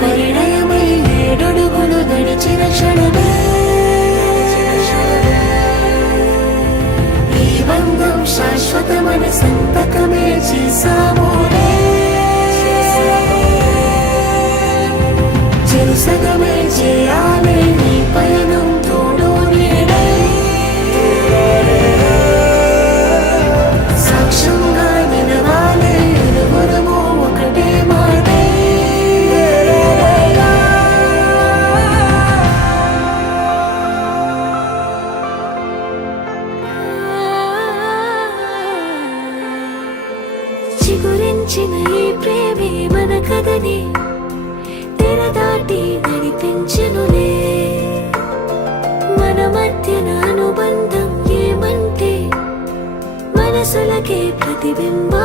పరిణయమై ఏడడుగులు నడిచిన క్షణమే ఈ బంధం శాశ్వతమన సంతకమే చేసామోనే చెరుసగమే చేయాలి నీ పయనం తోడు నీడై సాక్ష్యంగా నిలవాలి ఇరువురము ఒకటే మాటే చిగురించిన ఈ ప్రేమే మన కథని తెరదాటి నడిపించెనులే మన మధ్యన అనుబంధం ఏమంటే మనసులకే ప్రతిబింబం